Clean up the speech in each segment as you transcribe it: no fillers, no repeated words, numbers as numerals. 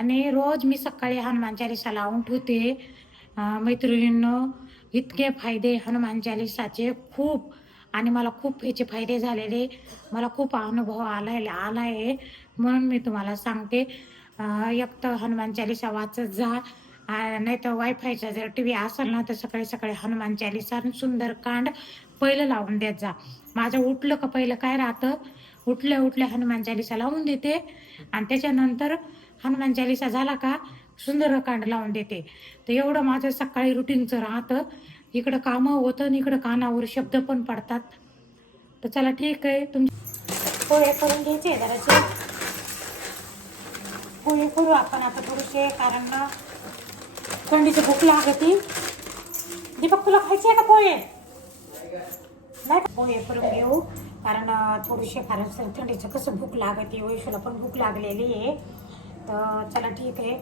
आणि रोज मी सकाळी हनुमान चालीसा लावून ठेवते. मैत्रिणींनो, इतके फायदे हनुमान चालीसाचे खूप, आणि मला खूप ह्याचे फायदे झालेले, मला खूप अनुभव आला आहे, म्हणून मी तुम्हाला सांगते. एक तर हनुमान चालीसा वाचत जा, नाही तर वायफायचा जर टी व्ही असेल ना तर सकाळी सकाळी हनुमान चालीसा आणि सुंदरकांड पहिलं लावून देत जा. माझं उठलं का पहिलं काय राहतं, उठल्या उठल्या हनुमान चालीसा लावून देते, आणि त्याच्यानंतर हनुमान चालीसा झाला का सुंदरकांड लावून देते. तर एवढं माझं सकाळी रुटीनचं राहतं. इकडं कामं होतं आणि इकडं कानावर शब्द पण पडतात. तर चला ठीक आहे, पोहे करून घ्यायचे जरासे. पोहे करू आपण आता थोडेसे, कारण ना थंडीची भूक लागती. दीपक, तुला खायचे आहे का पोहे? नाही का? पोहे करून घेऊ, कारण थोडीशी कारण थंडीचं कसं भूक लागते, वैशूला पण भूक लागलेली आहे. तर चला ठीक आहे.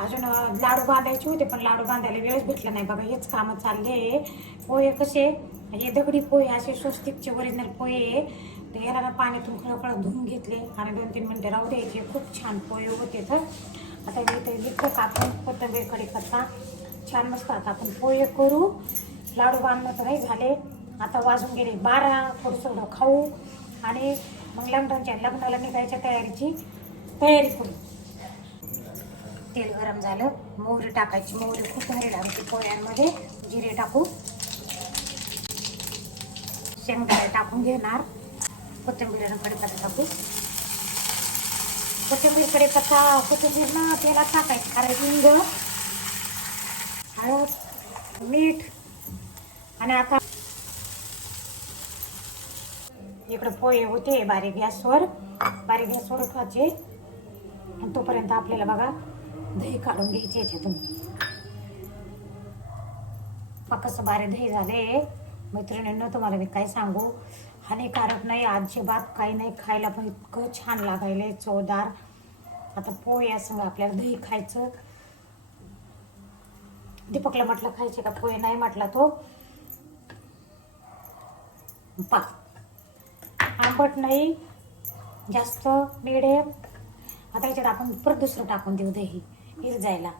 अजून लाडू बांधायचे होते, पण लाडू बांधायला वेळच भेटला नाही बघा, हेच कामं चालले. पोहे कसे, हे दगडी पोहे असे स्वस्तिकचे ओरिजिनल पोहे. तर याला ना पाण्यातून खळखळ धुवून घेतले आणि 2-3 मिनटं राहू द्यायचे. खूप छान पोहे होते. तर आता मी ते लिखलं कापून कोथिंबीर कढीपत्ता छान मस्त. आता आपण पोहे करू. लाडू बांधणं तर नाही झाले, आता वाजून गेले 12. थोडंसं खाऊ आणि मग लग्नाला निघायच्या तयारी करू. तेल गरम झालं, मोहरी टाकायची. मोहरी खूप भारी लागते पोह्यांमध्ये. जिरे टाकू, शेंगदाणे टाकून घेणार, कोथिंबीर आणि कढीपत्ता टाकू. कोथिंबीर कढीपत्ता कोथिंबीर ना तेलात टाकायची. कारण हिंग, हळद, मीठ. आणि आता इकडं पोहे होते बारीक गॅसवर ठेवायचे. आणि तोपर्यंत आपल्याला बघा दही काढून घ्यायचे याच्यातून. कसं बारीक दही झाले मैत्रिणींनो, तुम्हाला मी काय सांगू, हानिकारक नाही अजिबात, काही नाही, खायला पण इतकं छान लागायले, चवदार. आता पोहे असं आपल्याला दही खायचं. दीपकला म्हटलं खायचे का पोहे, नाही म्हटला तो. आंबट नाही जास्त, मिडियम. आता याच्यात आपण परत दुसरं टाकून देऊ दही जायला.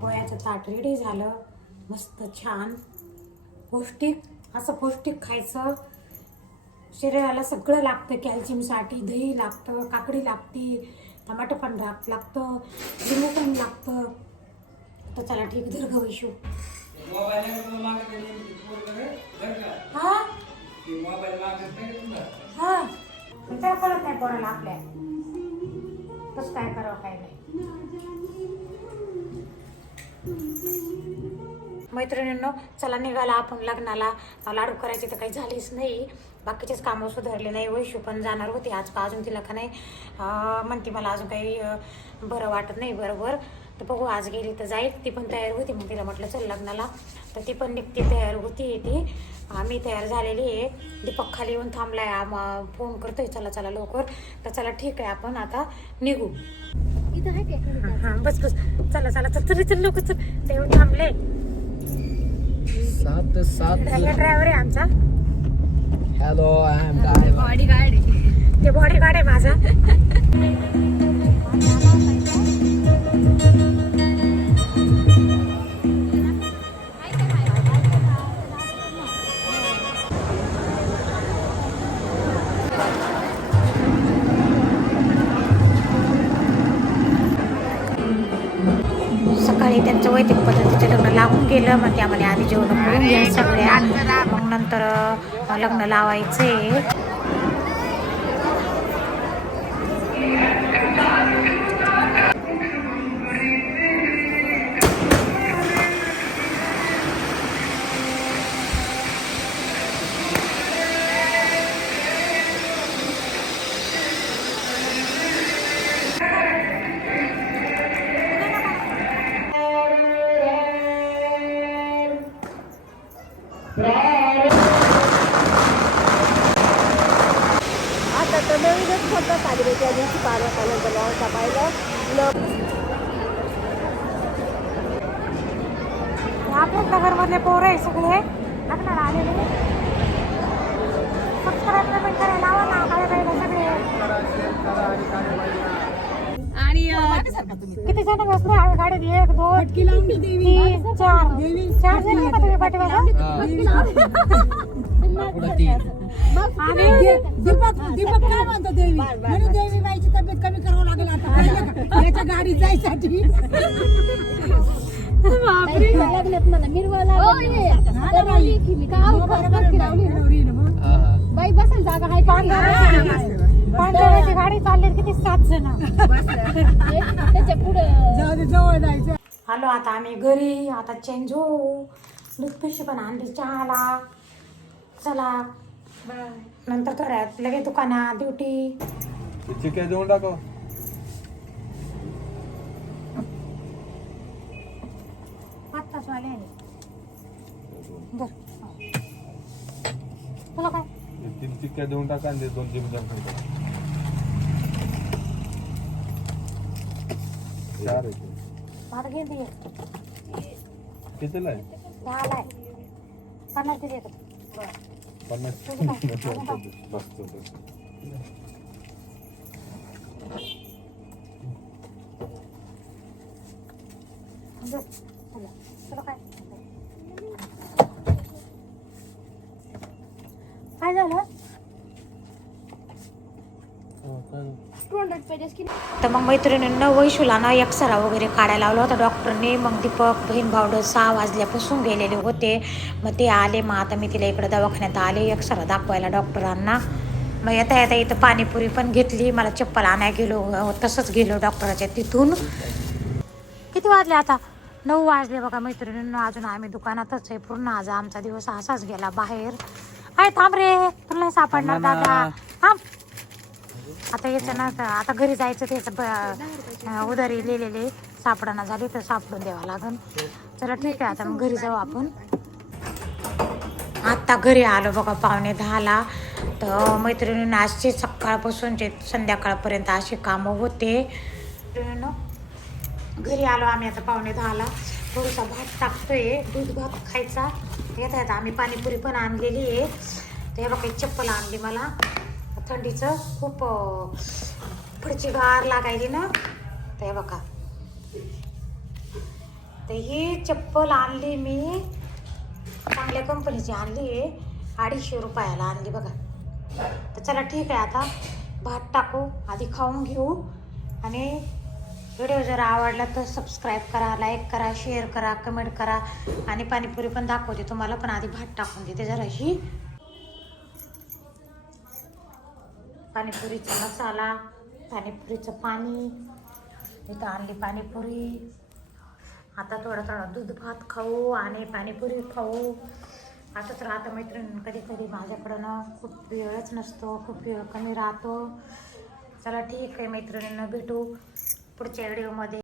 पोह्याचं ताट रेडी झालं, मस्त छान पौष्टिक. असं पौष्टिक खायचं. शरीराला सगळं लागतं, कॅल्शियमसाठी दही लागतं, काकडी लागते, टमाटर पण लागतं, लिंबू पण लागतं. तर चला ठीक, दीर्घ वैशू. हा हा त्या कळत नाही कोणाला आपल्या, कसं काय करावं काय नाही. मैत्रिणींनो, चला निघाला आपण लग्नाला. लाडू करायचे तर काही झालीच नाही, बाकीचेच कामं सुधारले नाही. वैशू पण जाणार होती आज, का अजून तिला का नाही म्हणते मला अजून काही बरं वाटत नाही बरोबर. तर बघू, आज गेली तर जाईल. ती पण तयार होती, मग तिला म्हटलं चल लग्नाला. तर ती पण निघते, तयार होती ती. मी तयार झालेली आहे. दीपक खाली येऊन थांबलाय, फोन करतोय चला चला लवकर. तर चला ठीक आहे, आपण आता निघू. हां बस बस, चला चला चल चल लवकर चल. ते येऊन थांबले. 7 ड्रायव्हर आहे आमचा. Hello, I am bodyguard. ते बॉडीगार्ड आहे माझा. सकाळी त्यांचं वैदिक पद्धतीचं लग्न लागून गेलं, मग त्यामध्ये आधी जेवण करून घ्या सगळ्या, मग नंतर लग्न लावायचे. आता तर नवीनच पद्धत आली आहे, त्या दिवशी पाहिलं पाहिलं. आपल्याच नगरमधले पोरं आहे सगळे लग्नाला आलेले. सबस्क्राईब करायला लावा ना, काय सगळे. आणि किती जण बसले आम्ही गाडीत? 1 2 3 4 जण आहे का तुम्ही पाठीमागं? आणि दीपक काय म्हणतो देवी म्हणून देवी बाईची तब्येत कमी करावं लागेल आता याच्या गाडीत जायसाठी. लग्नात मला मिरवायला बाई बसेल जागा आहे पांढऱ्याची गाडी चालली किती 7 जण. त्याच्या पुढे जवळ जायचं. आलो आता आम्ही घरी. आता चेंज होऊ. दूध पिशवी पण आणली चहाला. चला नंतर थोड्या लगेच दुकानात ड्युटी. चिक्या देऊन टाकव. आत्ताच वाले आहे. बरं. तुला काय 3 चिक्क्या देऊन टाका आणि 2 चिमचा खायचा. 4 आहे. मला घे दे. कितीला आहे? 10 आहे. 50 दिले का? 50. बस. चला. तुला काय काय झालं? 200 पेजेस की तर मग मैत्रिणींना वैशूला ना एक्सरा वगैरे काढायला लावला होता डॉक्टरने. मग दीपक बहीण भावडं 6 वाजल्यापासून गेलेले होते. मग ते आले. मग आता मी तिला इकडं दवाखान्यात आले एक्सरा दाखवायला डॉक्टरांना. मग येता इथं पाणीपुरी पण घेतली. मला चप्पल आणायला गेलो तसंच गेलो डॉक्टराच्या तिथून. किती वाजले आता? 9 वाजले बघा मैत्रिणींना. अजून आम्ही दुकानातच आहे. पूर्ण आज आमचा दिवस असाच गेला बाहेर. आहे थांब रे तुला नाही सापडणार दादा. थांब. आता याचं ना आता घरी जायचं. त्याचं उधारी लिहिलेले सापडाना झाली तर सापडून द्यावं लागेल. चला ठीक आहे आता मग घरी जाऊ आपण. आत्ता घरी आलो बघा 9:45ला. तर मैत्रिणींना आजचे सकाळपासूनचे संध्याकाळपर्यंत असे कामं होते. घरी आलो आम्ही आता 9:45ला. थोडासा भात टाकतोय. दूध भात खायचा. येत आम्ही पाणीपुरी पण आणलेली आहे. तर हे बघा चप्पल आणली मला. थंडीचं खूप पुढची गार लागायली ना. तर हे बघा तर ही चप्पल आणली मी चांगल्या कंपनीची आणली आहे. 250 रुपयाला आणली बघा. तर चला ठीक आहे आता भात टाकू. आधी खाऊन घेऊ. आणि व्हिडिओ जर आवडला तर सबस्क्राईब करा, लाईक करा, शेअर करा, कमेंट करा. आणि पाणीपुरी पण दाखवते तुम्हाला. पण आधी भात टाकून देते जराशी. पाणीपुरीचा मसाला, पाणीपुरीचं पाणी. इथं आणली पाणीपुरी. आता थोडा दूध भात खाऊ आणि पाणीपुरी खाऊ. असंच राहतं मैत्रिणी. कधी कधी माझ्याकडं ना खूप वेळच नसतो. खूप वेळ कमी राहतो. चला ठीक आहे मैत्रिणींना भेटू पुढच्या व्हिडिओमध्ये.